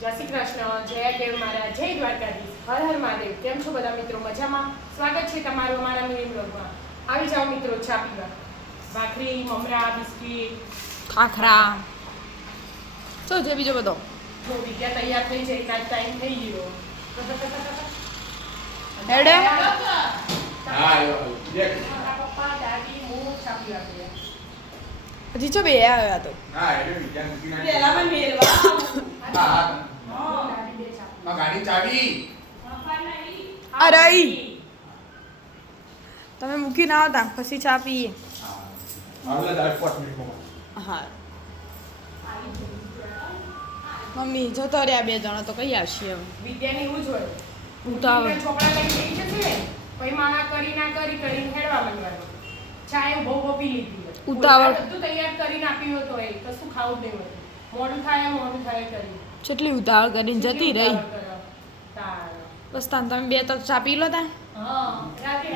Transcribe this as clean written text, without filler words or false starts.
જય શ્રી કૃષ્ણ, જય દેવ મારા, જય દ્વારકાધીશ, હર હર મહાદેવ. કેમ છો બધા મિત્રો? મજામાં? સ્વાગત છે તમારું અમારા મિની બ્લોગમાં. આવી જાઓ મિત્રો ચા પીવા. ભાખરી, મમરા, બિસ્કિટ, ખાખરા તો જે બીજો બધો જો વિદ્યા તૈયાર થઈ જાય એટલા ટાઈમ થઈ ગયો. હેડે હા પપ્પા દાદી હું ચા પીવા ગયા. હજી ચો બે આવ્યા તો પેલામાં મેલવા ગાડી ચાવી અરે તમે મૂકી ના આવતા પછી ચા પીએ. હા મમ્મી જતો રહ્યા બે જણા તો કઈ આવશે હવે વિદ્યાની એવું જ હોય. ઉતાવળ. છોકરા લઈને જઈ જશે પછી માના કરીને હેડવા માંડવાનું. ચા એવું બહુ પી લીધી હોય. ઉતાવળ. બધું તૈયાર કરીને આપ્યું હોય તો એ કશું ખાવું જ નહીં હોય. મોડું થાય કરી કેટલી ઉતાવળ કરીને જતી રહી. તાર. બસ તાન તમે બે તો ચા પી લો તા. હા રાતે